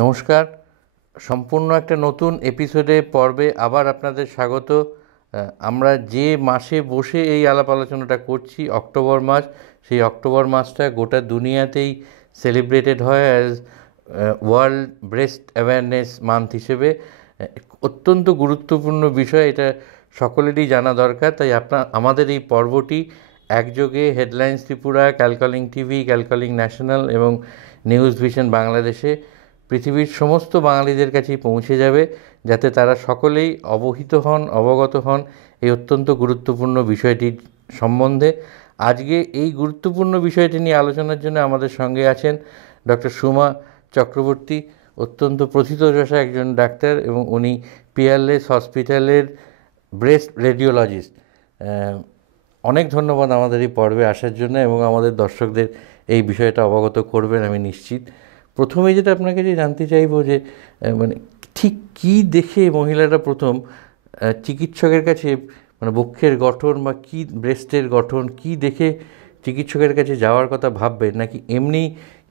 নমস্কার। সম্পূর্ণ একটা নতুন এপিসোডে পর্বে আবার আপনাদের স্বাগত। আমরা যে মাসে বসে এই আলাপ আলোচনাটা করছি, অক্টোবর মাস, সেই অক্টোবর মাসটা গোটা দুনিয়াতেই সেলিব্রেটেড হয় as world breast awareness month হিসেবে। অত্যন্ত গুরুত্বপূর্ণ বিষয়, এটা সকলেরই জানা দরকার। তাই আমাদের এই পর্বটি একযোগে হেডলাইন্স ত্রিপুরা, ক্যালকলিং টিভি, ক্যালকলিং ন্যাশনাল এবং নিউজ ভিশন বাংলাদেশে পৃথিবীর সমস্ত বাঙালিদের কাছেই পৌঁছে যাবে, যাতে তারা সকলেই অবগত হন এই অত্যন্ত গুরুত্বপূর্ণ বিষয়টির সম্বন্ধে। আজকে এই গুরুত্বপূর্ণ বিষয়টি নিয়ে আলোচনার জন্য আমাদের সঙ্গে আছেন ডক্টর সুমা চক্রবর্তী, অত্যন্ত প্রথিতযশা একজন ডাক্তার, এবং উনি পিয়ারলেস হসপিটালের ব্রেস্ট রেডিওলজিস্ট। অনেক ধন্যবাদ আমাদের এই পর্বে আসার জন্য, এবং আমাদের দর্শকদের এই বিষয়টা অবগত করবেন আমি নিশ্চিত। প্রথমে যেটা আপনাকে জানতে চাইবো যে মানে ঠিক কী দেখে মহিলারা প্রথম চিকিৎসকের কাছে, মানে বক্ষের গঠন বা কী ব্রেস্টের গঠন কী দেখে চিকিৎসকের কাছে যাওয়ার কথা ভাববেন, নাকি এমনি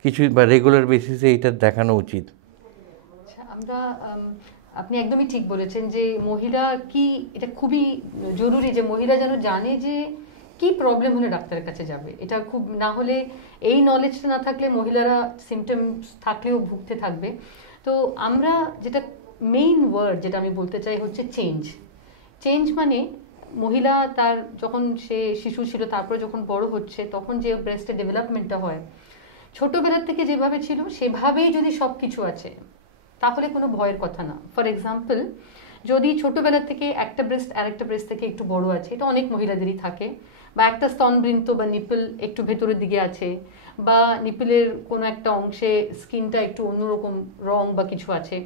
কিছু বা রেগুলার বেসিসে এটা দেখানো উচিত? আমরা আপনি একদমই ঠিক বলেছেন যে মহিলা কি, এটা খুবই জরুরি যে মহিলা যেন জানে যে কি প্রবলেম হলে ডাক্তারের কাছে যাবে। এটা খুব, না হলে এই নলেজটা না থাকলে মহিলারা সিমটমস থাকলেও ভুগতে থাকবে। তো আমরা যেটা মেইন ওয়ার্ড যেটা আমি বলতে চাই হচ্ছে চেঞ্জ। চেঞ্জ মানে মহিলা তার যখন সে শিশু ছিল, তারপরে যখন বড় হচ্ছে, তখন যে ব্রেস্টের ডেভেলপমেন্টটা হয়, ছোটবেলার থেকে যেভাবে ছিল সেভাবেই যদি সব কিছু আছে তাহলে কোনো ভয়ের কথা না। ফর এক্সাম্পল, যদি ছোটবেলা থেকে একটা ব্রেস্ট আর একটা ব্রেস্ট থেকে একটু বড় আছে, এটা অনেক মহিলাদেরই থাকে, বা একটা স্তনবৃন্ত বা নিপল একটু ভেতরের দিকে আছে, বা নিপলের কোনো একটা অংশে স্কিনটা একটু অন্যরকম রং বা কিছু আছে,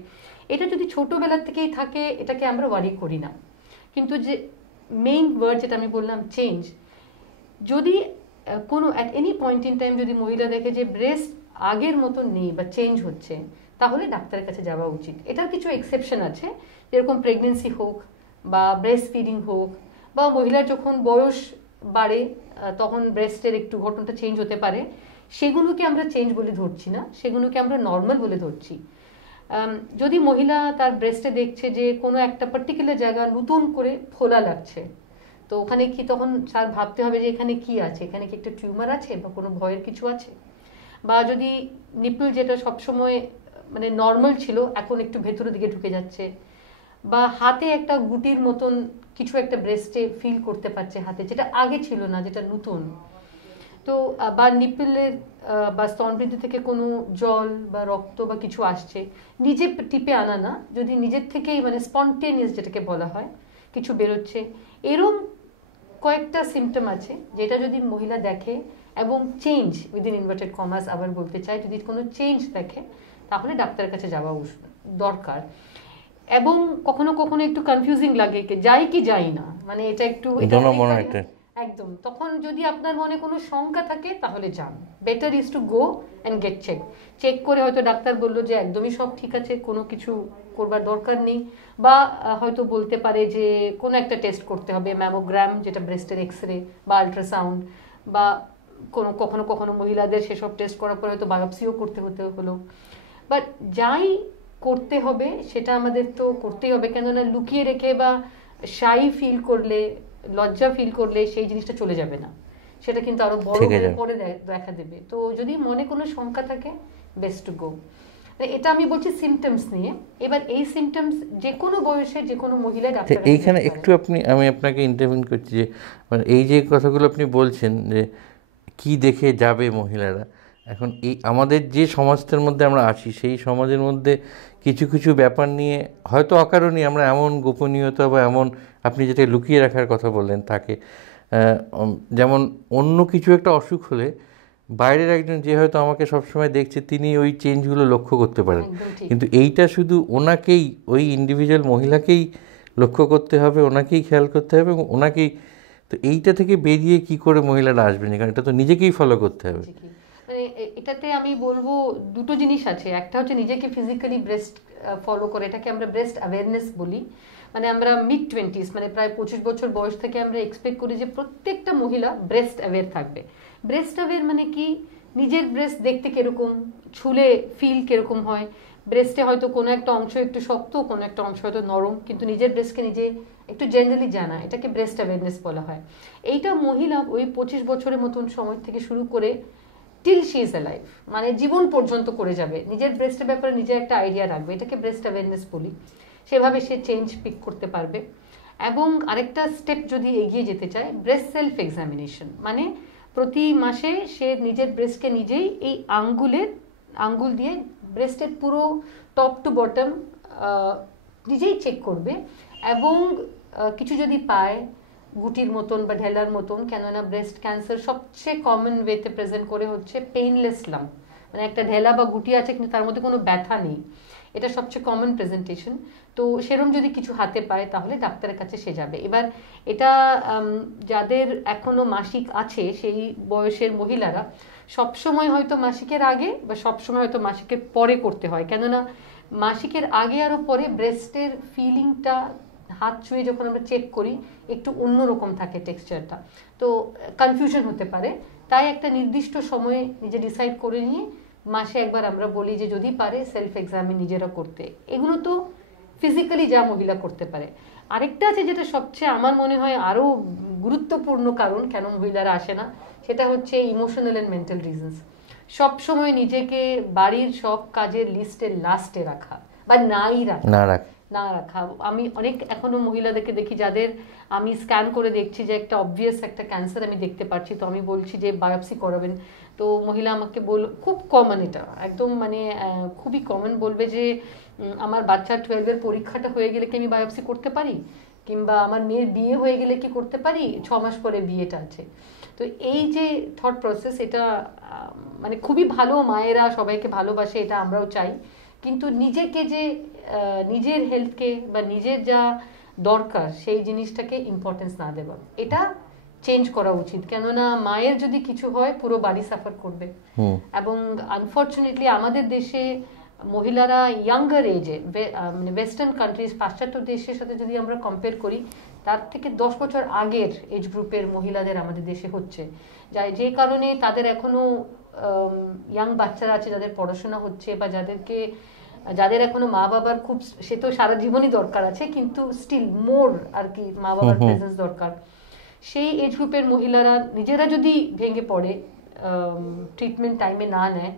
এটা যদি ছোটবেলার থেকেই থাকে এটাকে আমরা ওয়ারি করি না। কিন্তু যে মেইন ওয়ার্ড যেটা আমি বললাম চেঞ্জ, যদি কোনো at any point in time যদি মহিলা দেখে যে ব্রেস্ট আগের মতো নেই বা চেঞ্জ হচ্ছে, তাহলে ডাক্তারের কাছে যাওয়া উচিত। এটার কিছু এক্সেপশন আছে, যেরকম প্রেগনেন্সি হোক বা ব্রেস্ট ফিডিং হোক, বা মহিলার যখন বয়স বাড়ে তখন ব্রেস্টের একটু গঠনটা চেঞ্জ হতে পারে, সেগুলোকে আমরা চেঞ্জ বলে ধরছি না, সেগুলোকে আমরা নর্মাল বলে ধরছি। যদি মহিলা তার ব্রেস্টে দেখছে যে কোনো একটা পার্টিকুলার জায়গা নতুন করে ফোলা লাগছে, তো ওখানে কি তখন স্যার ভাবতে হবে যে এখানে কি আছে, এখানে কি একটা টিউমার আছে বা কোনো ভয়ের কিছু আছে। বা যদি নিপল যেটা সবসময় মানে নর্মাল ছিল এখন একটু ভেতরের দিকে ঢুকে যাচ্ছে, বা হাতে একটা গুটির মতন কিছু একটা ব্রেস্টে ফিল করতে পারছে হাতে, যেটা আগে ছিল না, যেটা নতুন। তো বা নিপলের বা স্তনবৃদ্ধি থেকে কোনো জল বা রক্ত বা কিছু আসছে, নিজে টিপে আনা না, যদি নিজের থেকেই মানে স্পন্টেনিয়াস যেটাকে বলা হয় কিছু বেরোচ্ছে, এরম কয়েকটা সিমটম আছে যেটা যদি মহিলা দেখে এবং চেঞ্জ উইদিন ইনভার্টেড কমাস আবার বলতে চাই, যদি কোনো চেঞ্জ দেখে তাহলে ডাক্তারের কাছে যাওয়া দরকার। এবং কখনো কখনো একটু কনফিউজিং লাগে যাই কি যাই না, মানে এটা একটু একদম, তখন যদি আপনার মনে কোনো শঙ্কা থাকে তাহলে যান। Better is to go and get check করে হয়তো ডাক্তার বললো যে একদমই সব ঠিক আছে, কোনো কিছু করবার দরকার নেই, বা হয়তো বলতে পারে যে কোনো একটা টেস্ট করতে হবে, ম্যামোগ্রাম যেটা ব্রেস্টের এক্সরে, বা আলট্রাসাউন্ড, বা কখনো কখনো মহিলাদের সেসব টেস্ট করার পরে হয়তো বায়োপসিও করতে হলো। বাট যাই করতে হবে সেটা আমাদের তো করতেই হবে, কেননা লুকিয়ে রেখে বা শাই ফিল করলে, লজ্জা ফিল করলে সেই জিনিসটা চলে যাবে না, সেটা কিন্তু আরো বড় হয়ে পরে দেখা দেবে। তো যদি মনে কোনো শঙ্কা থাকে, বেস্ট টু গো। এটা আমি বলছি সিমটমস নিয়ে। এবার এই সিমটমস যে কোনো বয়সে যে কোনো মহিলা ডাক্তার, এইখানে একটু আমি আপনাকে ইন্টারভিউ করছি যে মানে এই যে কথাগুলো আপনি বলছেন যে কি দেখে যাবে মহিলারা, এখন এই আমাদের যে সমাজটার মধ্যে আমরা আছি সেই সমাজের মধ্যে কিছু কিছু ব্যাপার নিয়ে হয়তো অকারণেই আমরা এমন গোপনীয়তা বা এমন আপনি যেটা লুকিয়ে রাখার কথা বললেন থাকে, যেমন অন্য কিছু একটা অসুখ হলে বাইরের একজন যে হয়তো আমাকে সবসময় দেখছে তিনি ওই চেঞ্জগুলো লক্ষ্য করতে পারেন, কিন্তু এইটা শুধু ওনাকেই, ওই ইন্ডিভিজুয়াল মহিলাকেই লক্ষ্য করতে হবে, ওনাকেই খেয়াল করতে হবে এবং ওনাকেই। তো এইটা থেকে বেরিয়ে কি করে মহিলারা আসবেন, কারণ এটা তো নিজেকেই ফলো করতে হবে। মানে এটাতে আমি বলবো দুটো জিনিস আছে। একটা হচ্ছে নিজেকে ফিজিক্যালি ব্রেস্ট ফলো করে, এটাকে আমরা ব্রেস্ট অ্যাওয়ারনেস বলি। মানে আমরা মিড-20s, মানে প্রায় 25 বছর বয়স থেকে আমরা এক্সপেক্ট করি যে প্রত্যেকটা মহিলা ব্রেস্ট অ্যাওয়ার থাকবে। ব্রেস্ট অ্যাওয়ার মানে কি, নিজের ব্রেস্ট দেখতে কিরকম, ছুলে ফিল কিরকম হয়, ব্রেস্টে হয়তো কোনো একটা অংশ একটু শক্ত, কোনো একটা অংশ হয়তো নরম, কিন্তু নিজের ব্রেস্টকে নিজে একটু জেনারেলি জানা, এটাকে ব্রেস্ট অ্যাওয়ারনেস বলা হয়। এইটা মহিলা ওই 25 বছরের মতন সময় থেকে শুরু করে টিল শি ইজ অ্যালাইভ, মানে জীবন পর্যন্ত করে যাবে, নিজের ব্রেস্টের ব্যাপারে নিজে একটা আইডিয়া রাখবে, এটাকে ব্রেস্ট অ্যাওয়ারনেস বলি। সেভাবে সে চেঞ্জ পিক করতে পারবে। এবং আরেকটা স্টেপ যদি এগিয়ে যেতে চায়, ব্রেস্ট সেলফ এক্সামিনেশন, মানে প্রতি মাসে সে নিজের ব্রেস্টকে নিজেই এই আঙ্গুল দিয়ে ব্রেস্টের পুরো টপ টু বটম নিজেই চেক করবে। এবং কিছু যদি পায় গুটির মতন বা ঢেলার মতন, কেননা ব্রেস্ট ক্যান্সার সবচেয়ে কমন ওয়েতে প্রেজেন্ট করে হচ্ছে পেইনলেস লাম্প, মানে একটা ঢেলা বা গুটি আছে কিন্তু তার মধ্যে কোনো ব্যথা নেই, এটা সবচেয়ে কমন প্রেজেন্টেশন। তো সেরকম যদি কিছু হাতে পায় তাহলে ডাক্তারের কাছে সে যাবে। এবার এটা যাদের এখনো মাসিক আছে সেই বয়সের মহিলারা সবসময় হয়তো মাসিকের আগে বা সবসময় হয়তো মাসিকের পরে করতে হয়, কেননা মাসিকের আগে আরও পরে ব্রেস্টের ফিলিংটা হাত ছুঁয়ে যখন আমরা চেক করি একটু অন্যরকম থাকে টেক্সচারটা, তো কনফিউশন হতে পারে। তাই একটা নির্দিষ্ট সময়ে নিজে ডিসাইড করে নিয়ে মাসে একবার আমরা বলি যে যদি পারে সেলফ এক্সামিন নিজেরা করতে। এগুলো তো ফিজিক্যালি যা মহিলা করতে পারে। আরেকটা আছে যেটা সবচেয়ে আমার মনে হয় আরও গুরুত্বপূর্ণ কারণ কেন মহিলারা আসে না, সেটা হচ্ছে ইমোশনাল অ্যান্ড মেন্টাল রিজনস। সবসময় নিজেকে বাড়ির সব কাজের লিস্টের লাস্টে রাখা বা না রাখা। আমি অনেক এখনো মহিলাদেরকে দেখি যাদের আমি স্ক্যান করে দেখছি যে একটা অবভিয়াস একটা ক্যান্সার আমি দেখতে পাচ্ছি, তো আমি বলছি যে বায়োপসি করাবেন, তো মহিলা আমাকে খুব কমন, এটা একদম মানে খুবই কমন, বলবে যে আমার বাচ্চার 12-এর পরীক্ষাটা হয়ে গেলে কি আমি বায়োপসি করতে পারি, কিংবা আমার মেয়ের বিয়ে হয়ে গেলে কি করতে পারি, 6 মাস পরে বিয়েটা আছে। তো এই যে থট প্রসেস, এটা মানে খুবই ভালো, মায়েরা সবাইকে ভালোবাসে, এটা আমরাও চাই, কিন্তু নিজেকে যে নিজের হেলথকে বা নিজের যা দরকার সেই জিনিসটাকে ইম্পর্টেন্স না দেওয়া, এটা চেঞ্জ করা উচিত। কেননা মায়ের যদি কিছু হয় পুরো বাড়ি সাফার করবে। এবং আনফর্চুনেটলি আমাদের দেশে মহিলারা ইয়াঙ্গার এজে, মানে ওয়েস্টার্ন কান্ট্রিজ পাশ্চাত্য দেশের সাথে যদি আমরা কম্পেয়ার করি, তার থেকে 10 বছর আগের এজ গ্রুপের মহিলাদের আমাদের দেশে হচ্ছে, যে কারণে তাদের এখনো ইয়াং বাচ্চারা আছে যাদের পড়াশোনা হচ্ছে, বা যাদের এখনো মা বাবার খুব, সে তো সারা জীবনই দরকার আছে, কিন্তু স্টিল মোর আর কি মা বাবার প্রেজেন্স দরকার। সেই এজ গ্রুপের মহিলারা নিজেরা যদি ভেঙে পড়ে, ট্রিটমেন্ট টাইমে না নেয়,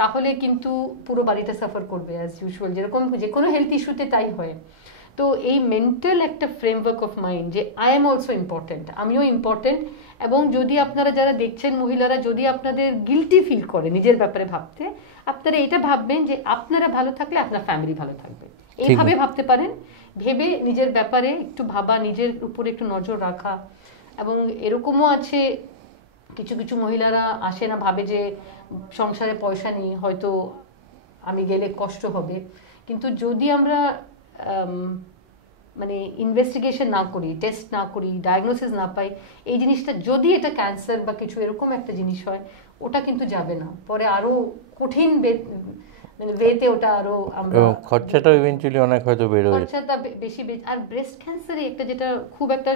তাহলে কিন্তু পুরো বাড়িটা সাফার করবে অ্যাজ ইউজুয়াল, যেরকম যে কোনো হেলথ ইস্যুতে তাই হয়। তো এই মেন্টাল একটা ফ্রেমওয়ার্ক অফ মাইন্ড, যে আই এম অলসো ইম্পর্টেন্ট, আমিও ইম্পর্টেন্ট। এবং যদি আপনারা যারা দেখছেন মহিলারা যদি আপনাদের গিল্টি ফিল করে নিজের ব্যাপারে ভাবতে, আপনারা এটা ভাববেন যে আপনারা ভালো থাকলে আপনার ফ্যামিলি ভালো থাকবে, এইভাবে ভাবতে পারেন। ভেবে নিজের ব্যাপারে একটু ভাবা, নিজের উপরে একটু নজর রাখা। এবং এরকমও আছে কিছু কিছু মহিলারা আসে না, ভাবে যে সংসারে পয়সা নেই, হয়তো আমি গেলে কষ্ট হবে, কিন্তু যদি আমরা মানে ইনভেস্টিগেশন না করি, টেস্ট না করি, ডায়াগনোসিস না পাই, এই জিনিসটা যদি এটা ক্যান্সার বা কিছু এরকম একটা জিনিস হয়, ওটা কিন্তু যাবে না, পরে আরো কঠিন মানে ওয়েতে ওটা আরো আমরা খরচাটা ইভেন্চুয়ালি অনেক হয়তো বেড়ে যায়, খরচাটা বেশি। আর ব্রেস্ট ক্যান্সারে একটা যেটা খুব একটা,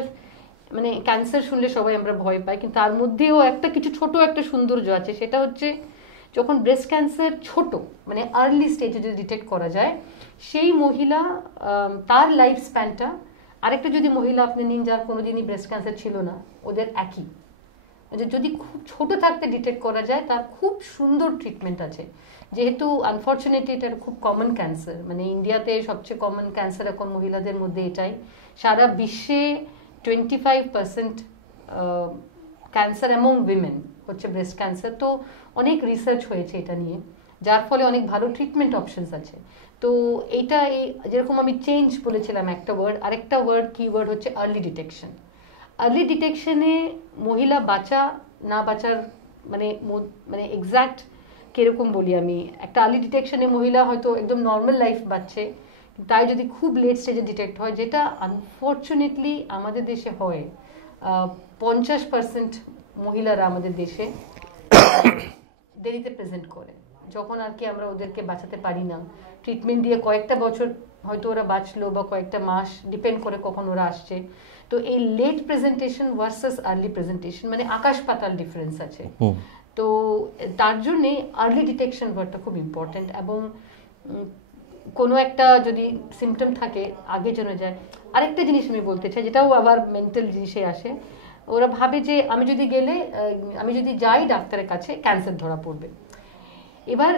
মানে ক্যান্সার শুনলে সবাই আমরা ভয় পাই, কিন্তু তার মধ্যেও একটা কিছু ছোট একটা সৌন্দর্য আছে, সেটা হচ্ছে যখন ব্রেস্ট ক্যান্সার ছোট মানে আর্লি স্টেজে যদি ডিটেক্ট করা যায়, সেই মহিলা তার লাইফ স্প্যানটা, আরেকটা যদি মহিলা আপনি নিন যার কোনোদিনই ব্রেস্ট ক্যান্সার ছিল না, ওদের একই, যদি খুব ছোট থাকতে ডিটেক্ট করা যায় তার খুব সুন্দর ট্রিটমেন্ট আছে। যেহেতু আনফর্চুনেটলি এটা খুব কমন ক্যান্সার, মানে ইন্ডিয়াতে সবচেয়ে কমন ক্যান্সার এখন মহিলাদের মধ্যে এটাই, সারা বিশ্বে 25% ক্যান্সার অ্যামং উইমেন হচ্ছে ব্রেস্ট ক্যান্সার। তো অনেক রিসার্চ হয়েছে এটা নিয়ে, যার ফলে অনেক ভালো ট্রিটমেন্ট অপশনস আছে। তো এইটা যেরকম আমি চেঞ্জ বলেছিলাম একটা ওয়ার্ড, আরেকটা ওয়ার্ড কিওয়ার্ড হচ্ছে আর্লি ডিটেকশন। আর্লি ডিটেকশনে মহিলা বাঁচা না বাঁচার মানে মানে এক্স্যাক্ট কিরকম বলি আমি, একটা আর্লি ডিটেকশনে মহিলা হয়তো একদম নর্মাল লাইফ বাঁচছে, তাই যদি খুব লেট স্টেজে ডিটেক্ট হয়, যেটা আনফর্চুনেটলি আমাদের দেশে হয়, 50% মহিলারা আমাদের দেশে দেরিতে প্রেজেন্ট করে, যখন আর কি আমরা ওদেরকে বাঁচাতে পারি না, ট্রিটমেন্ট দিয়ে কয়েকটা বছর হয়তো ওরা বাঁচলো বা কয়েকটা মাস, ডিপেন্ড করে কখন ওরা আসছে। তো এই late presentation versus early presentation মানে আকাশ পাতাল ডিফারেন্স আছে। তো তার জন্যে আর্লি ডিটেকশন ওয়ার্ডটা খুব ইম্পর্টেন্ট। এবং কোনো একটা যদি সিমটম থাকে আগে জেনে যায়। আরেকটা জিনিস আমি বলতে চাই, যেটাও আবার মেন্টাল জিনিসে আসে, ওরা ভাবে যে আমি যদি যাই ডাক্তারের কাছে ক্যান্সার ধরা পড়বে। এবার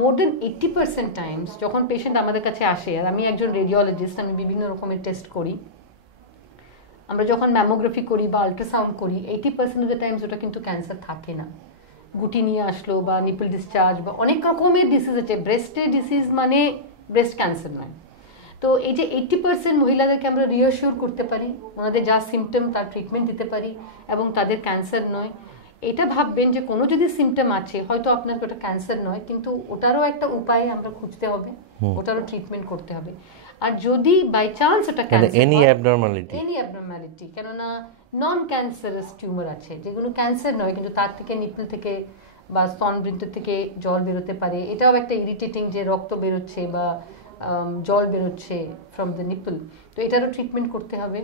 মোর দেন 80% টাইমস যখন পেশেন্ট আমাদের কাছে আসে, আর আমি একজন রেডিওলজিস্ট, আমি বিভিন্ন রকমের টেস্ট করি, আমরা যখন ম্যামোগ্রাফি করি বা আল্ট্রাসাউন্ড করি 80% অফ দ্য টাইমস ওটা কিন্তু ক্যান্সার থাকে না। গুটি নিয়ে আসলো বা নিপল ডিসচার্জ বা অনেক রকমের ডিসিজ আছে, ব্রেস্টের ডিসিজ মানে ব্রেস্ট ক্যান্সার নয়। তো এই যে 80% মহিলাদেরকে আমরা রিঅ্যাসিওর করতে পারি, ওনাদের যা সিমটম তার ট্রিটমেন্ট দিতে পারি এবং তাদের ক্যান্সার নয়। এটা ভাববেন যে কোনো যদি সিমটম আছে, হয়তো আপনার ওটা ক্যান্সার নয়, কিন্তু ওটারও একটা উপায় আমরা খুঁজতে হবে, ওটারও ট্রিটমেন্ট করতে হবে। আর যদি বাই চান্স ওটা ক্যান্সার, এনি অ্যাবনরমালিটি, কেননা নন ক্যান্সারাস টিউমার আছে যেগুলো ক্যান্সার নয়, কিন্তু তার থেকে নিপল থেকে বা স্তনবৃন্ত থেকে জল বেরোতে পারে। এটাও একটা ইরিটেটিং যে রক্ত বেরোচ্ছে বা জল বেরোচ্ছে ফ্রম দ্য নিপল, তো এটারও ট্রিটমেন্ট করতে হবে।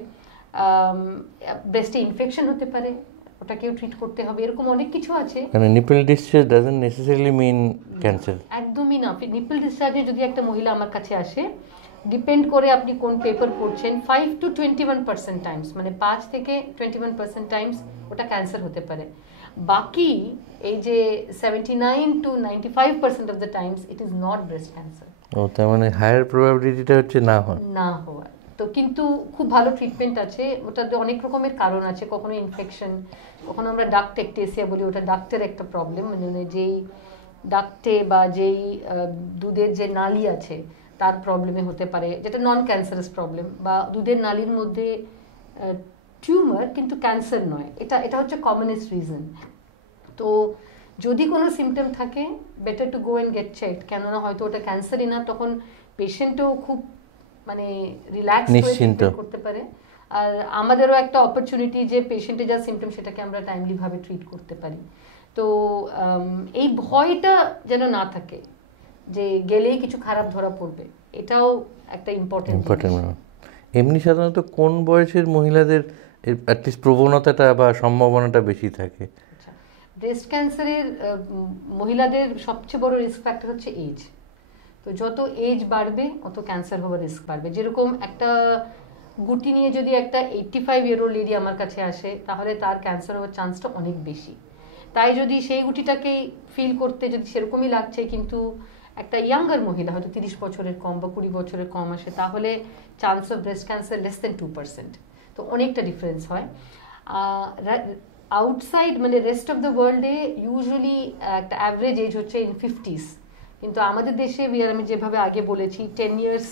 ব্রেস্টে ইনফেকশন হতে পারে, ওটাকেও ট্রিট করতে হবে। এরকম অনেক কিছু আছে। মানে nipple discharge doesn't necessarily mean cancer. একদমই না। নিপল ডিসচার্জে যদি একটা মহিলা আমার কাছে আসে, ডিপেন্ড করে আপনি কোন পেপার পড়ছেন, 5 to 21% টাইমস, মানে 5 থেকে 21% টাইমস ওটা ক্যান্সার হতে পারে। বাকি এই যে 79 to 95% of the times it is not breast cancer. ও, তার মানে হায়ার প্রবাবিলিটিটা হচ্ছে না হওয়ার। তো কিন্তু খুব ভালো ট্রিটমেন্ট আছে, ওটাতে অনেক রকমের কারণ আছে। কখনো ইনফেকশন, কখনো আমরা ডাক্ট একটেসিয়া বলি, ওটা ডাক্টের একটা প্রবলেম, মানে যেই ডাক্টে বা যেই দুধের যে নালী আছে তার প্রবলেমে হতে পারে, যেটা নন ক্যান্সারাস প্রবলেম, বা দুধের নালীর মধ্যে টিউমার কিন্তু ক্যান্সার নয়। এটা হচ্ছে কমনেস্ট রিজন। তো যদি কোনো সিমটম থাকে, better to go and get checked, কেননা হয়তো ওটা ক্যান্সারই না, তখন পেশেন্টও খুব মানে রিল্যাক্স করতে পারে। আর আমাদেরও একটা অপরচুনিটি যে পেশেন্টের যা সিমটম সেটাকে আমরা টাইমলি ভাবে ট্রিট করতে পারি। তো এই ভয়টা যেন না থাকে যে গেলেই কিছু খারাপ ধরা পড়বে, এটাও একটা ইম্পর্টেন্ট। এমনি সাধারণত কোন বয়সের মহিলাদের অ্যাটলিস্ট প্রবণতাটা বা সম্ভাবনাটা বেশি থাকে? ব্রেস্ট ক্যান্সারের মহিলাদের সবচেয়ে বড় রিস্ক ফ্যাক্টর হচ্ছে এজ। তো যত এজ বাড়বে অত ক্যান্সার হওয়ার রিস্ক বাড়বে। যেরকম একটা গুটি নিয়ে যদি একটা 85-year-old লেডি আমার কাছে আসে, তাহলে তার ক্যান্সার হওয়ার চান্সটা অনেক বেশি। তাই যদি সেই গুটিটাকেই ফিল করতে যদি সেরকমই লাগছে, কিন্তু একটা ইয়াঙ্গার মহিলা হয়তো 30 বছরের কম বা 20 বছরের কম আসে, তাহলে chance of breast cancer less than 2%। তো অনেকটা ডিফারেন্স হয়। আউটসাইড মানে রেস্ট অফ দ্য ওয়ার্ল্ডে ইউজুয়ালি একটা অ্যাভারেজ এজ হচ্ছে ইন 50s, কিন্তু আমাদের দেশে আমি যেভাবে আগে বলেছি 10 years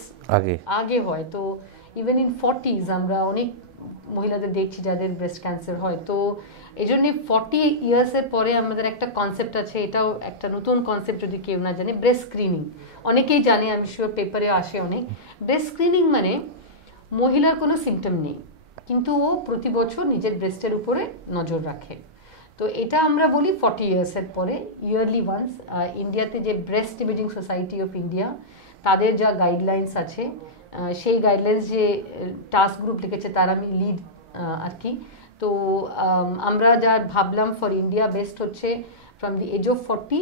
আগে হয়। তো ইভেন ইন 40s আমরা অনেক মহিলাদের দেখছি যাদের ব্রেস্ট ক্যান্সার হয়। তো এই জন্যে 40 ইয়ার্সের পরে আমাদের একটা কনসেপ্ট আছে, এটাও একটা নতুন কনসেপ্ট যদি কেউ না জানে, ব্রেস্ট স্ক্রিনিং। অনেকেই জানে, আমি শিওর পেপারে আসে অনেক। ব্রেস্ট স্ক্রিনিং মানে মহিলার কোনো সিমটম নেই, কিন্তু ও প্রতি বছর নিজের ব্রেস্টের উপরে নজর রাখে। তো এটা আমরা বলি 40 ইয়ার্সের পরে ইয়ারলি ওয়ান্স। ইন্ডিয়াতে যে breast imaging society of India, তাদের যা গাইডলাইন্স আছে, সেই গাইডলাইন্স যে টাস্ক গ্রুপ লিখেছে তার আমি লিড আর কি। তো আমরা যা ভাবলাম ফর ইন্ডিয়া বেস্ট হচ্ছে from the age of 40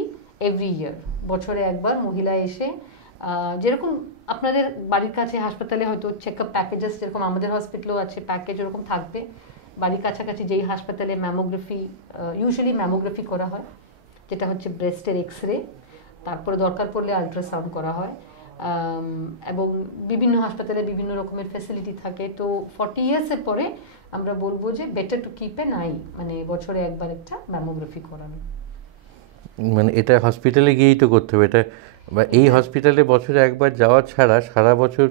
every year, বছরে একবার মহিলা এসে, যেরকম আপনাদের বাড়ির কাছে হাসপাতালে হয়তো চেক আপ প্যাকেজেস যেরকম আমাদের হসপিটালেও আছে প্যাকেজ, ওরকম থাকবে। বাড়ির কাছাকাছি যেই হাসপাতালে ম্যামোগ্রাফি, ইউজুয়ালি ম্যামোগ্রাফি করা হয়, যেটা হচ্ছে ব্রেস্টের এক্সরে, তারপরে দরকার পড়লে আল্ট্রাসাউন্ড করা হয়, এবং বিভিন্ন হাসপাতালে বিভিন্ন রকমের ফ্যাসিলিটি থাকে। তো 40 ইয়ার্সের পরে আমরা বলবো যে better to keep N I, মানে বছরে একবার একটা ম্যামোগ্রাফি করানো। মানে এটা হসপিটালে গিয়েই তো করতে হবে এটা, বা এই হসপিটালে বছরে একবার যাওয়া ছাড়া সারা বছর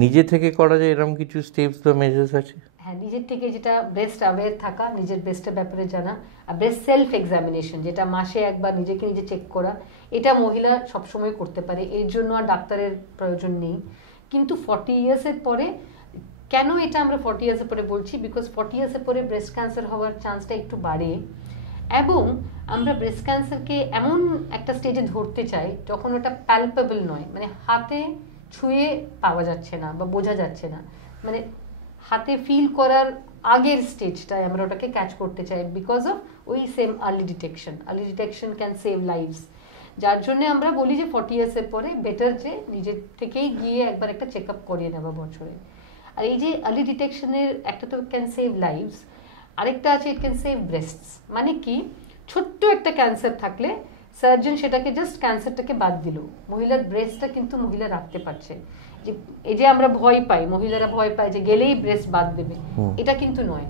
নিজে থেকে করা যায় এরকম কিছু স্টেপস বা মেজার্স আছে? হ্যাঁ, নিজের থেকে যেটা ব্রেস্ট অ্যাওয়্যার থাকা, নিজের ব্রেস্টের ব্যাপারে জানা, আর ব্রেস্ট সেলফ এক্সামিনেশন যেটা মাসে একবার নিজেকে নিজে চেক করা, এটা মহিলা সবসময় করতে পারে, এর জন্য আর ডাক্তারের প্রয়োজন নেই। কিন্তু 40 ইয়ার্সের পরে, কেন এটা আমরা 40 ইয়ার্সের পরে বলছি, বিকজ 40 ইয়ার্সের পরে ব্রেস্ট ক্যান্সার হওয়ার চান্সটা একটু বাড়ে, এবং আমরা ব্রেস্ট ক্যান্সারকে এমন একটা স্টেজে ধরতে চাই যখন ওটা প্যালপেবল নয়, মানে হাতে ছুঁয়ে পাওয়া যাচ্ছে না বা বোঝা যাচ্ছে না, মানে হাতে ফিল করার আগের স্টেজটায় আমরা ওটাকে ক্যাচ করতে চাই, বিকজ অফ ওই same early detection can save lives. যার জন্য আমরা বলি যে 40 ইয়ার্সের পরে বেটার যে নিজের থেকেই গিয়ে একবার একটা চেক আপ করিয়ে নেওয়া বছরে। আর এই যে আর্লি ডিটেকশনের একটা তো ক্যান সেভ লাইভস, আরেকটা আছে ইট ক্যান সেভ ব্রেস্টস। মানে কি, ছোট্ট একটা ক্যান্সার থাকলে সার্জন সেটাকে জাস্ট ক্যান্সারটাকে বাদ দিল, মহিলার ব্রেস্টটা কিন্তু মহিলা রাখতে পারছে। যে এই যে আমরা ভয় পাই, মহিলারা ভয় পায় যে গেলেই ব্রেস্ট বাদ দেবে, এটা কিন্তু নয়।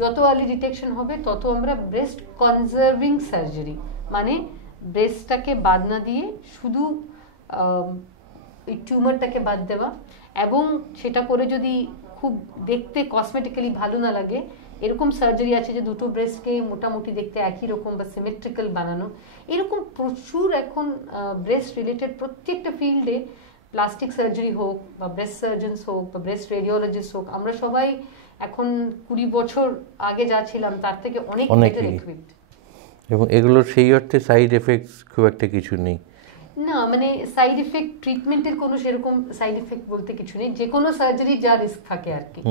যত আর্লি ডিটেকশন হবে তত আমরা ব্রেস্ট কনজার্ভিং সার্জারি, মানে ব্রেস্টটাকে বাদ না দিয়ে শুধু ওই টিউমারটাকে বাদ দেওয়া, এবং সেটা করে যদি খুব দেখতে কসমেটিক্যালি ভালো না লাগে, এরকম সার্জারি আছে যে দুটো ব্রেস্টকে মোটামুটি দেখতে একই রকম বা সিমেট্রিক্যাল বানানো। এরকম প্রচুর এখন ব্রেস্ট রিলেটেড প্রত্যেকটা ফিল্ডে, প্লাস্টিক সার্জারি হোক বা ব্রেস্ট সার্জনস হোক বা ব্রেস্ট রেডিওলজিস্ট হোক, আমরা সবাই এখন 20 বছর আগে যা ছিলাম তার থেকে অনেক বেটার ইকুইপড। এবং এগুলোর সেই অর্থে সাইড এফেক্টস খুব একটা কিছু নেই না, মানে সাইড এফেক্ট, ট্রিটমেন্টের কোনো সেরকম সাইড এফেক্ট বলতে কিছু নেই। যে কোনো সার্জারি যা রিস্ক থাকে আর কি,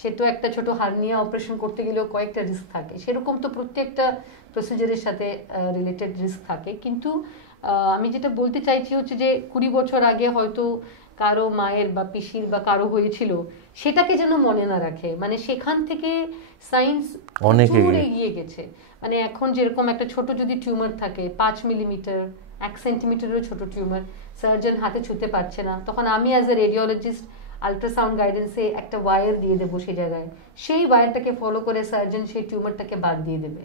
সে তো একটা ছোট হার্নিয়া অপারেশন করতে গেলেও কয়েকটা রিস্ক থাকে, সেরকম তো প্রত্যেকটা প্রসিজারের সাথে রিলেটেড রিস্ক থাকে। কিন্তু আমি যেটা বলতে চাইছি হচ্ছে যে 20 বছর আগে হয়তো কারো মায়ের বা পিসির বা কারো হয়েছিল, সেটাকে যেন মনে না রাখে। মানে সেখান থেকে সায়েন্স অনেক এগিয়ে গেছে। মানে এখন যেরকম একটা ছোট যদি টিউমার থাকে 5 মিলিমিটার, 1 সেন্টিমিটারেরও ছোট টিউমার, সার্জন হাতে ছুতে পারছে না, তখন আমি অ্যাজ এ রেডিওলজিস্ট আল্ট্রাসাউন্ড গাইডেন্সে একটা ওয়্যার দিয়ে দেবো সেই জায়গায়, সেই ওয়্যারটাকে ফলো করে সার্জন সেই টিউমারটাকে বাদ দিয়ে দেবে।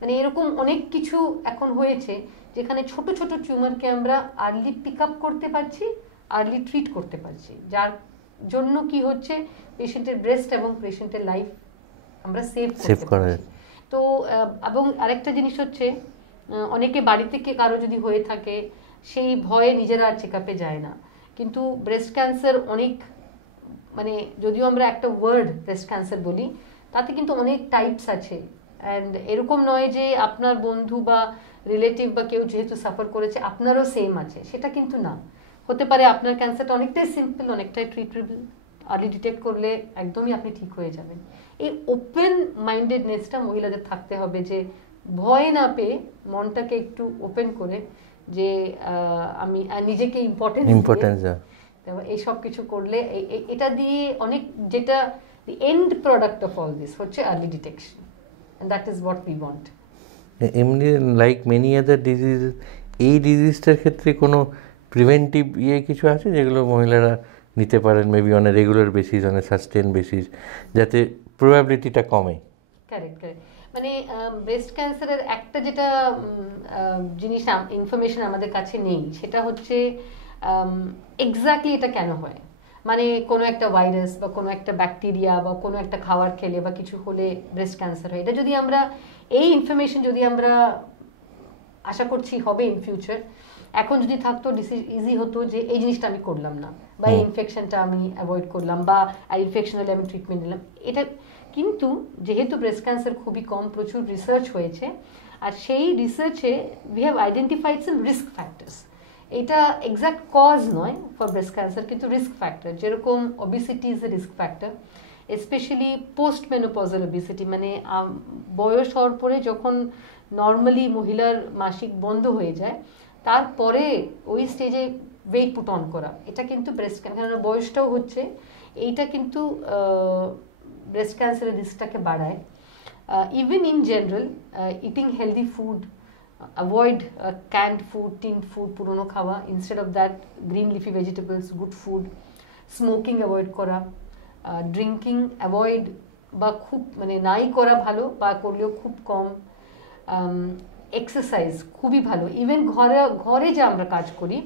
মানে এরকম অনেক কিছু এখন হয়েছে যেখানে ছোট ছোট টিউমারকে আমরা আর্লি পিক আপ করতে পারছি, আর্লি ট্রিট করতে পারছি, যার জন্য কি হচ্ছে পেশেন্টের ব্রেস্ট এবং পেশেন্টের লাইফ আমরা সেভ করতে পারছি। তো এবং আরেকটা জিনিস হচ্ছে, অনেকে বাড়ি থেকে কারো যদি হয়ে থাকে সেই ভয়ে নিজেরা আর চেক আপে যায় না। কিন্তু ব্রেস্ট ক্যান্সার অনেক, মানে যদিও আমরা একটা ওয়ার্ড ব্রেস্ট ক্যান্সার বলি, তাতে কিন্তু অনেক টাইপস আছে। অ্যান্ড এরকম নয় যে আপনার বন্ধু বা রিলেটিভ বা কেউ যেহেতু সাফার করেছে আপনারও সেম আছে, সেটা কিন্তু না। হতে পারে আপনার ক্যান্সারটা অনেকটাই সিম্পল, অনেকটাই ট্রিটেবল, আর্লি ডিটেক্ট করলে একদমই আপনি ঠিক হয়ে যাবেন। এই ওপেন মাইন্ডেডনেসটা মহিলাদের থাকতে হবে, যে ভয় না পেয়ে মনটাকে একটু ওপেন করে যে আমি নিজেকে ইম্পর্টেন্স এই সব কিছু করলে এটা দিয়ে অনেক, যেটা the end product of all this হচ্ছে early detection, and that is what we want. এমনি লাইক মেনি আদার ডিজিজ, এই ডিজিজটার ক্ষেত্রে কোনো প্রিভেন্টিভ কিছু আছে যেগুলো মহিলারা নিতে পারেন maybe on a regular basis, on a sustain basis, যাতে প্রবাবিলিটিটা কমে? কারেক্ট। মানে ব্রেস্ট ক্যান্সারের একটা যেটা জিনিস ইনফরমেশন আমাদের কাছে নেই, সেটা হচ্ছে এক্স্যাক্টলি এটা কেন হয়। মানে কোনো একটা ভাইরাস বা কোনো একটা ব্যাকটেরিয়া বা কোনো একটা খাবার খেলে বা কিছু হলে ব্রেস্ট ক্যান্সার হয়, এটা যদি আমরা, এই ইনফরমেশন যদি আমরা আশা করছি হবে ইন ফিউচার, এখন যদি থাকতো ইজি হতো যে এই জিনিসটা আমি করলাম না, বা এই ইনফেকশনটা আমি অ্যাভয়েড করলাম, বা ইনফেকশন হলে আমি ট্রিটমেন্ট নিলাম, এটা। কিন্তু যেহেতু ব্রেস্ট ক্যান্সার খুবই কম, প্রচুর রিসার্চ হয়েছে, আর সেই রিসার্চে we have identified some risk factors. এটা এক্সাক্ট কজ নয় ফর ব্রেস্ট ক্যান্সার, কিন্তু রিস্ক ফ্যাক্টর, যেরকম obesity is a risk factor, specially post menopausal obesity, মানে বয়স হওয়ার পরে যখন নর্মালি মহিলার মাসিক বন্ধ হয়ে যায়, তারপরে ওই স্টেজে ওয়েট পুট অন করা, এটা কিন্তু ব্রেস্ট ক্যান্সার, বয়সটাও হচ্ছে, এইটা কিন্তু ব্রেস্ট ক্যান্সারের রিস্কটাকে বাড়ায়। Even in general eating healthy food, avoid canned food, tinned food, পুরনো খাওয়া, instead of that green leafy vegetables, good food, smoking avoid করা, ড্রিঙ্কিং অ্যাভয়েড বা খুব মানে নাই করা ভালো, বা করলেও খুব কম, এক্সারসাইজ খুবই ভালো। ইভেন ঘরে যে আমরা কাজ করি,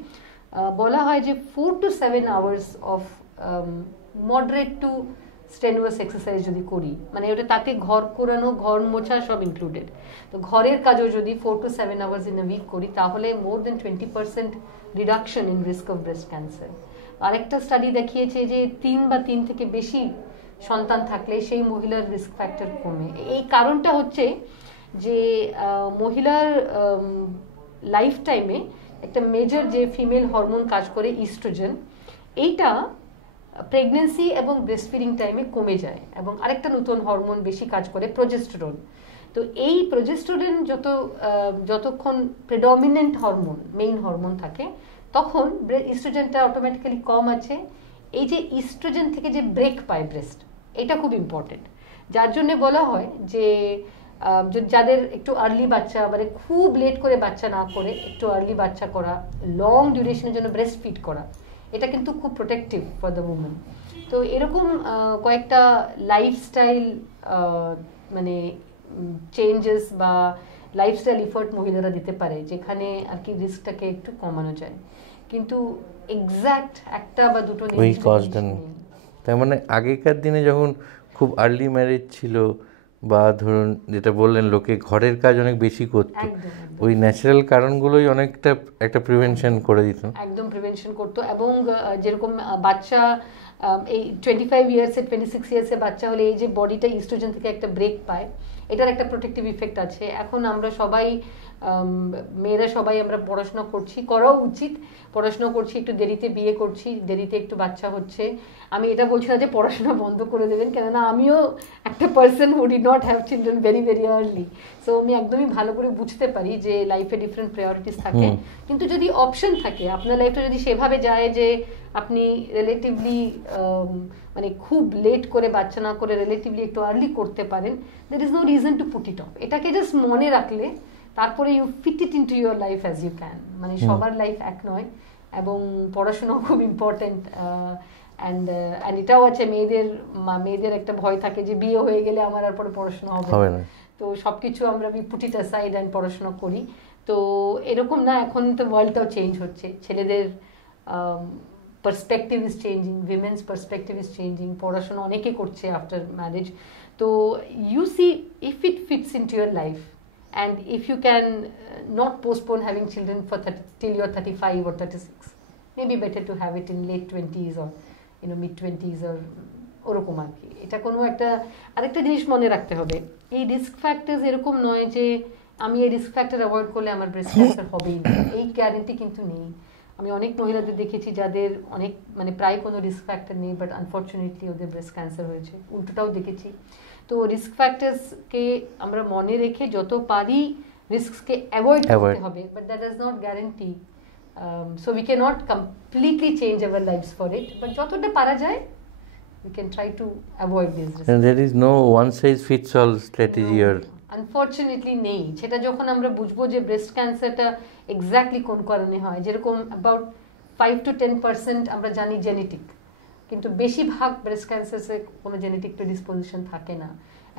বলা হয় যে 4 to 7 hours of moderate to strenuous exercise যদি করি, মানে ওটা তাতে ঘর করানো, ঘর মোছা সব ইনক্লুডেড, তো ঘরের কাজও যদি 4 to 7 hours in a week করি, তাহলে more than 20% reduction in risk of breast cancer. আরেকটা স্টাডি দেখিয়েছে যে 3 বা 3 থেকে বেশি সন্তান থাকলে সেই মহিলার রিস্ক ফ্যাক্টর কমে। এই কারণটা হচ্ছে যে মহিলার লাইফ টাইমে একটা মেজর যে ফিমেল হরমোন কাজ করে, ইস্ট্রোজেন, এইটা প্রেগনেন্সি এবং ব্রেস্ট ফিডিং টাইমে কমে যায়, এবং আরেকটা নতুন হরমোন বেশি কাজ করে, প্রোজেস্টেরন। তো এই প্রজেস্টেরন যতক্ষণ প্রেডমিনেন্ট হরমোন, মেইন হরমোন থাকে, তখন ইস্ট্রোজেনটা অটোমেটিক্যালি কম আছে। এই যে ইস্ট্রোজেন থেকে যে ব্রেক পায় ব্রেস্ট, এটা খুব ইম্পর্টেন্ট। যার জন্য বলা হয় যে যাদের একটু আর্লি বাচ্চা, মানে খুব লেট করে বাচ্চা না করে একটু আর্লি বাচ্চা করা, লং ডিউরেশনের জন্য ব্রেস্ট ফিড করা, এটা কিন্তু খুব প্রোটেক্টিভ ফর দ্য উমেন। তো এরকম কয়েকটা লাইফস্টাইল মানে চেঞ্জেস বা লাইফস্টাইল এফোর্ট মহিলারা দিতে পারে, যেখানে আর কি রিস্কটাকে একটু কমানো যায়। কিন্তু এক্স্যাক্ট একটা বা দুটো ওই কজটা নেই। তার মানে আগেকার দিনে যখন খুব আর্লি ম্যারেজ ছিল, বা ধরুন যেটা বললেন লোকে ঘরের কাজ অনেক বেশি করতো, ওই ন্যাচারাল কারণগুলোই অনেকটা একটা প্রিভেনশন করে দিত। একদম প্রিভেনশন করতো। এবং যেরকম বাচ্চা এই 25 ইয়ার্সে 26 ইয়ার্সে বাচ্চা হলে এই যে বডিটা ইস্ট্রোজেন থেকে একটা ব্রেক পায়, এটার একটা প্রোটেক্টিভ ইফেক্ট আছে। এখন আমরা সবাই মেয়েরা সবাই আমরা পড়াশোনা করছি, করাও উচিত, পড়াশোনা করছি, একটু দেরিতে বিয়ে করছি, দেরিতে একটু বাচ্চা হচ্ছে। আমি এটা বলছি না যে পড়াশোনা বন্ধ করে দেবেন, কেননা আমিও একটা person who did not have children very very early. So আমি একদমই ভালো করে বুঝতে পারি যে লাইফে ডিফারেন্ট প্রায়োরিটিস থাকে। কিন্তু যদি অপশন থাকে, আপনার লাইফটা যদি সেভাবে যায় যে আপনি রিলেটিভলি মানে খুব লেট করে বাচ্চা না করে রিলেটিভলি একটু আর্লি করতে পারেন, there is no reason to put it off. এটাকে জাস্ট মনে রাখলে তারপরে you fit it into your life as you can. মানে সবার লাইফ এক নয়, এবং পড়াশোনাও খুব ইম্পর্টেন্ট। অ্যান্ড এটাও আছে, মেয়েদের একটা ভয় থাকে যে বিয়ে হয়ে গেলে আমার আর পরে পড়াশোনা হবে না। তো সবকিছু আমরা পুট ইট অ্যাসাইড অ্যান্ড পড়াশোনা করি। তো এরকম না, এখন তো ওয়ার্ল্ডটাও চেঞ্জ হচ্ছে, ছেলেদের perspective is changing, women's perspective is changing, পড়াশোনা অনেকে করছে আফটার ম্যারেজ। তো you see if it fits into your life, and if you can not postpone having children for till you're 35 or 36, maybe better to have it in late 20s or mid 20s or ওরকম আর কি। এটা কোনো একটা আরেকটা জিনিস মনে রাখতে হবে, এই রিস্ক ফ্যাক্টরস এরকম নয় যে আমি এই রিস্ক ফ্যাক্টর অ্যাভয়েড করলে আমার ব্রেস্ট ক্যান্সার হবেই না, এই গ্যারেন্টি কিন্তু নেই। আমি অনেক মহিলাদের দেখেছি যাদের অনেক মানে প্রায় কোনো রিস্ক ফ্যাক্টর নেই, বাট আনফর্চুনেটলি ওদের ব্রেস্ট ক্যান্সার হয়েছে। উল্টোটাও দেখেছি। তো রিস্ক ফ্যাক্টরসকে আমরা মনে রেখে যত পারি রিস্ককে অ্যাভয়েড করতে হবে, but that does not guarantee, so we can not completely change our lives for it, but যতটা পারা যায় we can try to avoid these risks. And there is no one size fits all strategy or unfortunately নেই। সেটা যখন আমরা বুঝবো যে breast ক্যান্সারটা exactly কোন কারণে হয়, যেরকম অ্যাবাউট 5 to 10% আমরা জানি জেনেটিক, কিন্তু বেশিরভাগ ব্রেস্ট ক্যান্সারে কোনো জেনেটিক প্রেডিসপোজিশন থাকে না,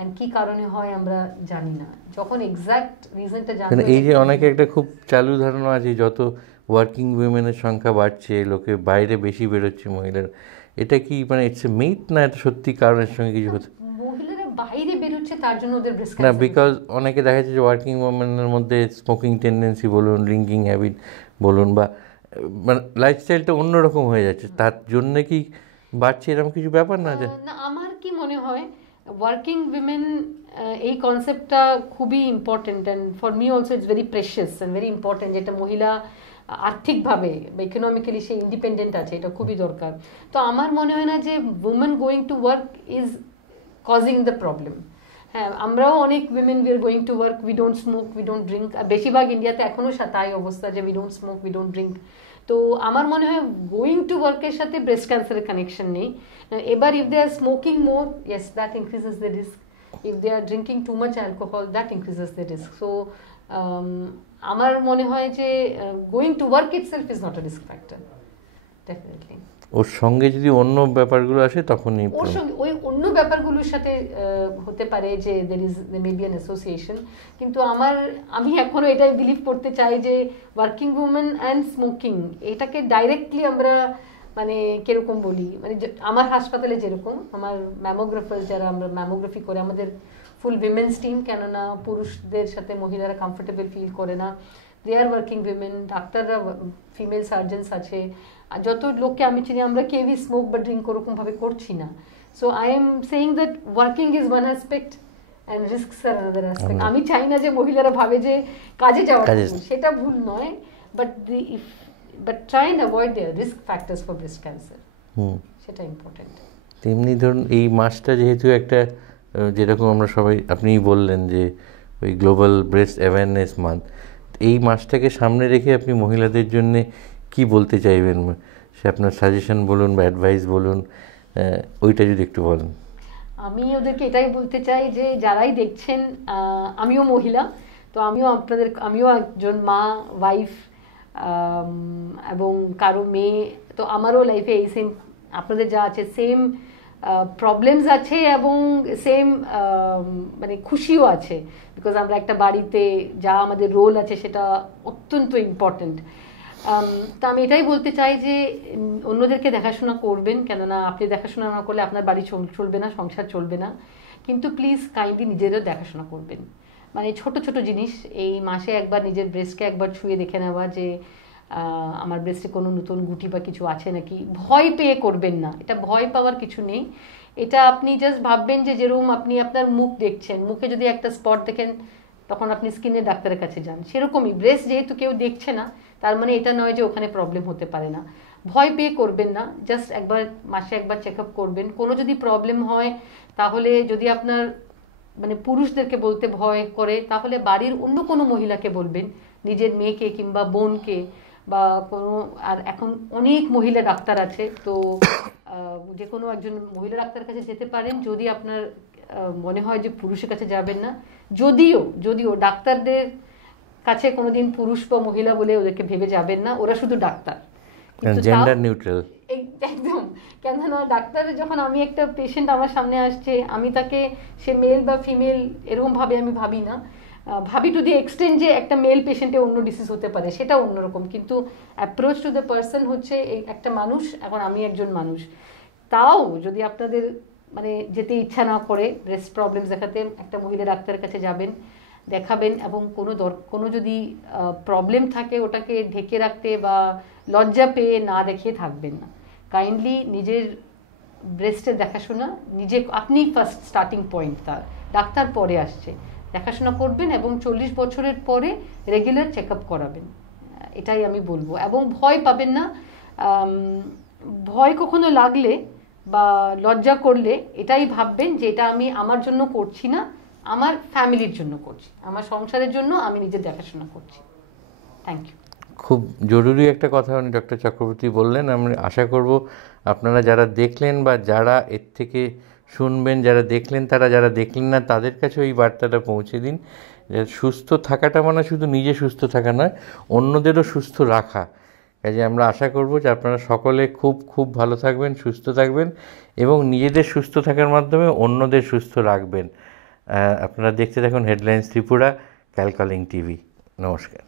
এন্ড কি কারণে হয় আমরা জানি না। যখন এক্স্যাক্ট রিজনটা জানতে, এই যে অনেকে একটা খুব চালু ধারণা আছে যত ওয়ার্কিং উইমেনের সংখ্যা বাড়ছে, লোকে বাইরে বেশি বেরোচ্ছে মহিলারা, এটা কি মানে ইটস এ মিথ না এটা সত্যি কারণের সঙ্গে কিছু হচ্ছে? মহিলারা বাইরে বেরোচ্ছে তার জন্য ওদের ব্রেস্ট না, ক্যান্সার বিকজ অনেকে দেখা যাচ্ছে যে ওয়ার্কিং উইমেনের মধ্যে স্মোকিং টেন্ডেন্সি বলুন, ড্রিঙ্কিং হ্যাবিট বলুন, বা মানে লাইফস্টাইলটা অন্যরকম হয়ে যাচ্ছে, তার জন্য কি বাড়ছে এরকম কিছু ব্যাপার না? যে না, আমার কি মনে হয় ওয়ার্কিং উইমেন এই কনসেপ্টটা খুবই important, and for me also it's very precious and very important. যেটা মহিলা আর্থিকভাবে বা ইকোনমিক্যালি সে ইন্ডিপেন্ডেন্ট আছে, এটা খুবই দরকার। তো আমার মনে হয় না যে women going to work is causing the problem. হ্যাঁ, আমরাও অনেক women we are going to work, we don't smoke, we don't drink. বেশিরভাগ ইন্ডিয়াতে এখনও তাই অবস্থা যে we don't smoke, we don't drink. তো আমার মনে হয় গোয়িং টু ওয়ার্কের সাথে ব্রেস্ট ক্যান্সারের কানেকশন নেই। এবার if they are smoking more, yes, that increases the risk. If they are drinking too much alcohol, that increases the risk. So আমার মনে হয় যে going to work itself is not a risk factor, definitely. ওর সঙ্গে যদি অন্য ব্যাপারগুলো আসে তখনই ওর সঙ্গে ওই অন্য ব্যাপারগুলোর সাথে হতে পারে যে there may be an association, কিন্তু আমি এখনো এটাই বিলিভ করতে চাই যে ওয়ার্কিং উমেন অ্যান্ড স্মোকিং এটাকে ডাইরেক্টলি আমরা মানে কিরকম বলি, মানে আমার হাসপাতালে যেরকম আমার ম্যামোগ্রাফার যারা আমরা ম্যামোগ্রাফি করে, আমাদের ফুল উইমেন্স টিম, কেননা পুরুষদের সাথে মহিলারা কমফোর্টেবল ফিল করে না, দে আর ওয়ার্কিং উইমেন, ডাক্তাররা ফিমেল সার্জনস আছে, যত লোককে আমি চিনি আমরা কেউই স্মোক বা ড্রিঙ্ক ওরকমভাবে করছি না। So I am saying that working is one aspect and risks are another aspect. আমি চাই না যে মহিলারা ভাবে যে কাজে যাওয়াটা ভুল, সেটা ভুল নয়, but try and avoid the risk factors for breast cancer, সেটা ইম্পর্টেন্ট। তেমনি ধরুন এই মাসটা যেহেতু একটা যেরকম আমরা সবাই, আপনিই বললেন যে ওই গ্লোবাল ব্রেস্ট অ্যাওয়ারনেস মান্থ। এই মাসটাকে সামনে রেখে আপনি মহিলাদের জন্যে কি বলতে চাইবেন? সে আপনার সাজেশন বলুন বা অ্যাডভাইস বলুন, ওইটা যদি একটু বলেন। আমি ওদেরকে এটাই বলতে চাই যে যারাই দেখছেন, আমিও মহিলা, তো আমিও একজন মা, ওয়াইফ, এবং কারো মেয়ে, তো আমারও লাইফে এই সেম আপনাদের যা আছে সেম প্রবলেমস আছে এবং সেম মানে খুশিও আছে, বিকজ আমরা একটা বাড়িতে যা আমাদের রোল আছে সেটা অত্যন্ত ইম্পর্ট্যান্ট। তা আমি এটাই বলতে চাই যে অন্যদেরকে দেখাশোনা করবেন, কেননা আপনি দেখাশোনা না করলে আপনার বাড়ি চলবে না, সংসার চলবে না। কিন্তু প্লিজ কাইন্ডলি নিজেরও দেখাশোনা করবেন। মানে ছোট ছোট জিনিস, এই মাসে একবার নিজের ব্রেস্টকে একবার ছুঁয়ে দেখে নেওয়া যে আমার ব্রেস্টে কোনো নতুন গুটি বা কিছু আছে নাকি। ভয় পেয়ে করবেন না, এটা ভয় পাওয়ার কিছু নেই। এটা আপনি জাস্ট ভাববেন যে যেরকম আপনি আপনার মুখ দেখছেন, মুখে যদি একটা স্পট দেখেন তখন আপনি স্কিনের ডাক্তারের কাছে যান, সেরকমই ব্রেস্ট যেহেতু কেউ দেখছে না তার মানে এটা নয় যে ওখানে প্রবলেম হতে পারে না। ভয় পেয়ে করবেন না, জাস্ট একবার মাসে একবার চেক আপ করবেন। কোনো যদি প্রবলেম হয় তাহলে, যদি আপনার মানে পুরুষদেরকে বলতে ভয় করে, তাহলে বাড়ির অন্য কোনো মহিলাকে বলবেন, নিজের মেয়েকে কিংবা বোনকে বা কোনো। আর এখন অনেক মহিলা ডাক্তার আছে, তো যে কোনো একজন মহিলা ডাক্তারের কাছে যেতে পারেন যদি আপনার মনে হয় যে পুরুষের কাছে যাবেন না। যদিও ডাক্তারদের কাছে কোনোদিন পুরুষ বা মহিলা বলে ওদেরকে ভেবে যাবেন না, ওরা শুধু ডাক্তার, কিন্তু জেন্ডার নিউট্রাল একদম। কেননা ডাক্তার, যখন আমি একটা পেশেন্ট আমার সামনে আসছে, আমি তাকে সে মেল বা ফিমেল এরকম ভাবে আমি ভাবি না, ভাবি টু দি এক্সটেন্ট যে একটা মেল পেশেন্টে অন্য ডিসিজ হতে পারে, সেটা অন্যরকম, কিন্তু অ্যাপ্রোচ টু দ্য পার্সন হচ্ছে একটা মানুষ। এখন আমি একজন মানুষ, তাও যদি আপনাদের মানে যেতে ইচ্ছা না করে ব্রেস্ট প্রবলেমস দেখাতে, একটা মহিলা ডাক্তারের কাছে যাবেন, দেখাবেন, এবং কোনো যদি প্রবলেম থাকে ওটাকে ঢেকে রাখতে বা লজ্জা পেয়ে না দেখিয়ে থাকবেন না। কাইন্ডলি নিজের ব্রেস্টের দেখাশোনা আপনি ফার্স্ট স্টার্টিং পয়েন্ট, তার ডাক্তার পরে আসছে, দেখাশোনা করবেন এবং 40 বছরের পরে রেগুলার চেক আপ করাবেন, এটাই আমি বলবো। এবং ভয় পাবেন না। ভয় কখনো লাগলে বা লজ্জা করলে এটাই ভাববেন যে এটা আমি আমার জন্য করছি না, আমার ফ্যামিলির জন্য করছি, আমার সংসারের জন্য আমি নিজের দেখাশোনা করছি। Thank you. খুব জরুরি একটা কথা উনি ডক্টর চক্রবর্তী বললেন। আমি আশা করব আপনারা যারা দেখলেন বা যারা এর থেকে শুনবেন, যারা দেখলেন তারা, যারা দেখলেন না তাদের কাছে ওই বার্তাটা পৌঁছে দিন যে সুস্থ থাকাটা মানে শুধু নিজে সুস্থ থাকা নয়, অন্যদেরও সুস্থ রাখা। কাজে আমরা আশা করব যে আপনারা সকলে খুব খুব ভালো থাকবেন, সুস্থ থাকবেন এবং নিজেদের সুস্থ থাকার মাধ্যমে অন্যদের সুস্থ রাখবেন। আপনারা দেখতে থাকুন হেডলাইন্স ত্রিপুরা, ক্যালকালিং টিভি। নমস্কার।